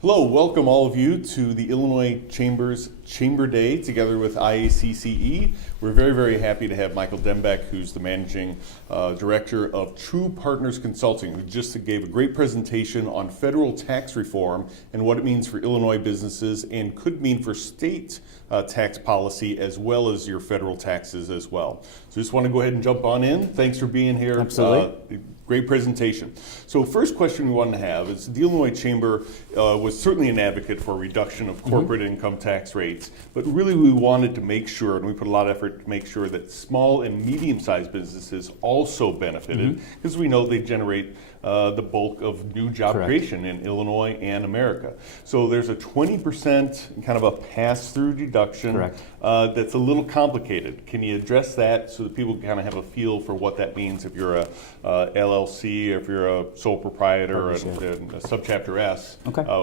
Hello, welcome all of you to the Illinois Chamber's Chamber Day together with IACCE. We're very, very happy to have Michael Dembek, who's the Managing Director of True Partners Consulting, who just gave a great presentation on federal tax reform and what it means for Illinois businesses and could mean for state tax policy as well as your federal taxes as well. So just want to go ahead and jump on in. Thanks for being here. Absolutely. Great presentation. So first question we wanted to have is the Illinois Chamber was certainly an advocate for reduction of corporate income tax rates, but really we wanted to make sure, and we put a lot of effort to make sure that small and medium-sized businesses also benefited, because we know they generate the bulk of new job creation in Illinois and America. So there's a 20% kind of a pass-through deduction that's a little complicated. Can you address that so that people kind of have a feel for what that means if you're a LLC, if you're a sole proprietor, or a subchapter S?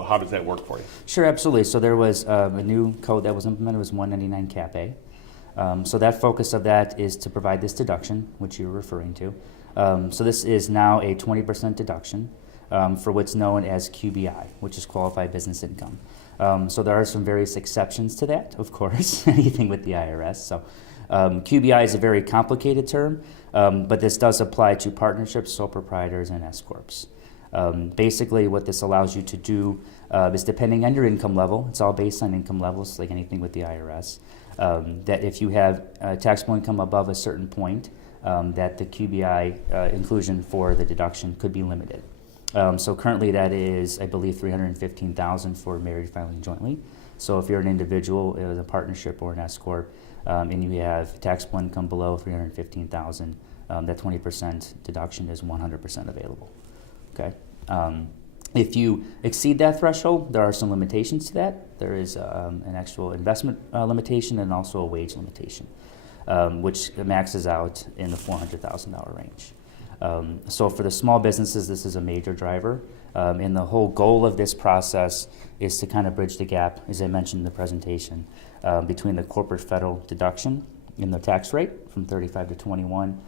How does that work for you? Sure, absolutely. So there was a new code that was implemented, it was 199 Cap A. So that focus of that is to provide this deduction, which you're referring to. So this is now a 20% deduction for what's known as QBI, which is Qualified Business Income. So there are some various exceptions to that, of course, anything with the IRS. So QBI is a very complicated term, but this does apply to partnerships, sole proprietors, and S corps. Basically, what this allows you to do is, depending on your income level, it's all based on income levels, like anything with the IRS, that if you have taxable income above a certain point, that the QBI inclusion for the deduction could be limited. So currently that is, I believe, $315,000 for married filing jointly. So if you're an individual, a partnership or an S corp, and you have taxable income below $315,000, that 20% deduction is 100% available. Okay. If you exceed that threshold, there are some limitations to that. There is an actual investment limitation and also a wage limitation, which maxes out in the $400,000 range. So for the small businesses, this is a major driver. And the whole goal of this process is to kind of bridge the gap, as I mentioned in the presentation, between the corporate federal deduction in the tax rate from 35 to 21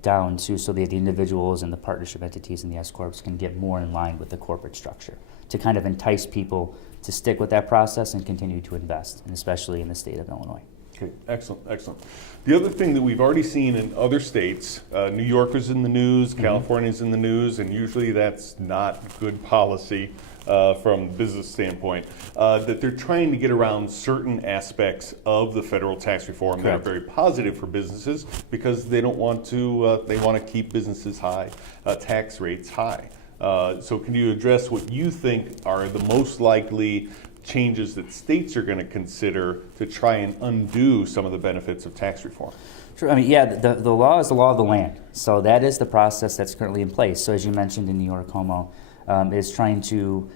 down to, so that the individuals and the partnership entities and the S corps can get more in line with the corporate structure, to kind of entice people to stick with that process and continue to invest, and especially in the state of Illinois. Okay, excellent, excellent. The other thing that we've already seen in other states, New York is in the news, California's in the news, and usually that's not good policy from a business standpoint, that they're trying to get around certain aspects of the federal tax reform that are very positive for businesses because they don't want to, they want to keep businesses high, tax rates high. So can you address what you think are the most likely changes that states are going to consider to try and undo some of the benefits of tax reform? Sure. I mean, yeah, the law is the law of the land. So that is the process that's currently in place. So as you mentioned in New York, Homo is trying to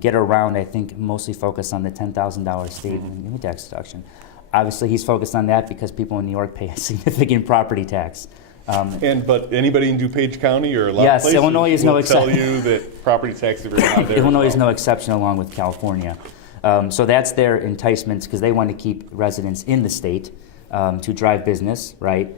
get around, I think, mostly focused on the $10,000 state income tax deduction. Obviously, he's focused on that because people in New York pay a significant property tax. But anybody in DuPage County or a lot of places Illinois is no tell you that property taxes are very high there. Illinois is no exception, along with California. So that's their enticements, because they want to keep residents in the state to drive business, right?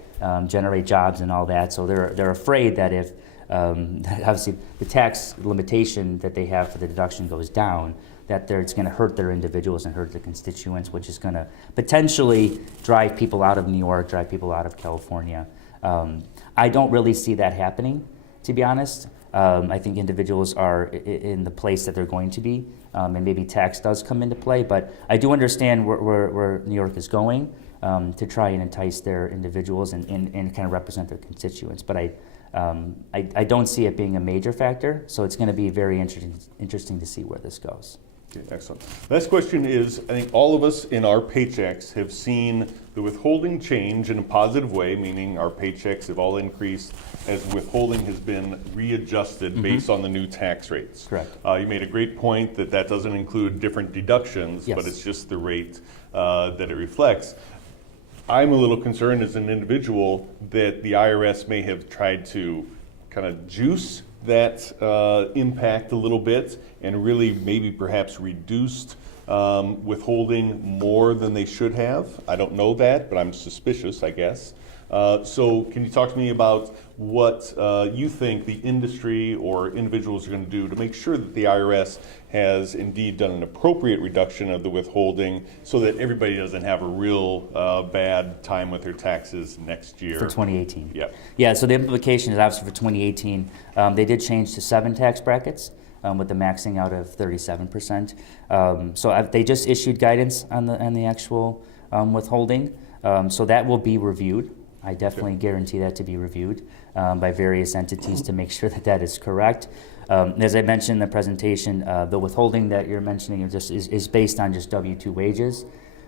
Generate jobs and all that. So they're afraid that if obviously the tax limitation that they have for the deduction goes down, that it's going to hurt their individuals and hurt the constituents, which is going to potentially drive people out of New York, drive people out of California. I don't really see that happening, to be honest. I think individuals are in the place that they're going to be, and maybe tax does come into play, but I do understand where New York is going to try and entice their individuals and kind of represent their constituents. But I don't see it being a major factor, so it's going to be very interesting to see where this goes. Okay, excellent. Last question is, I think all of us in our paychecks have seen the withholding change in a positive way, meaning our paychecks have all increased as withholding has been readjusted based on the new tax rates. Correct. You made a great point that that doesn't include different deductions, but it's just the rate that it reflects. I'm a little concerned as an individual that the IRS may have tried to kind of juice that impact a little bit and really maybe perhaps reduced withholding more than they should have. I don't know that, but I'm suspicious, I guess. So can you talk to me about what you think the industry or individuals are going to do to make sure that the IRS has indeed done an appropriate reduction of the withholding so that everybody doesn't have a real bad time with their taxes next year? For 2018. Yeah. Yeah, so the implication is obviously for 2018, they did change to 7 tax brackets. With the maxing out of 37%. They just issued guidance on the actual withholding. So that will be reviewed. I definitely guarantee that to be reviewed by various entities to make sure that that is correct. As I mentioned in the presentation, the withholding that you're mentioning is based on just W-2 wages.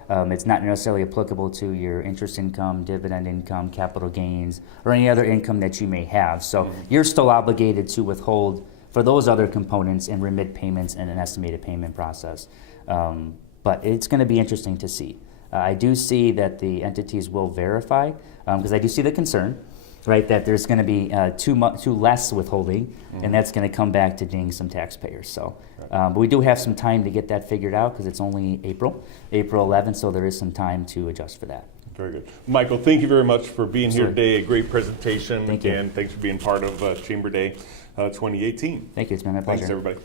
It's not necessarily applicable to your interest income, dividend income, capital gains, or any other income that you may have. So you're still obligated to withhold for those other components and remit payments in an estimated payment process. But it's going to be interesting to see. I do see that the entities will verify, because I do see the concern, right, that there's going to be too less withholding, and that's going to come back to ding some taxpayers. So, but we do have some time to get that figured out because it's only April 11th, so there is some time to adjust for that. Very good. Michael, thank you very much for being here Absolutely. today. A great presentation. Thank you. And thanks for being part of Chamber Day 2018. Thank you. It's been my pleasure. Thanks, everybody.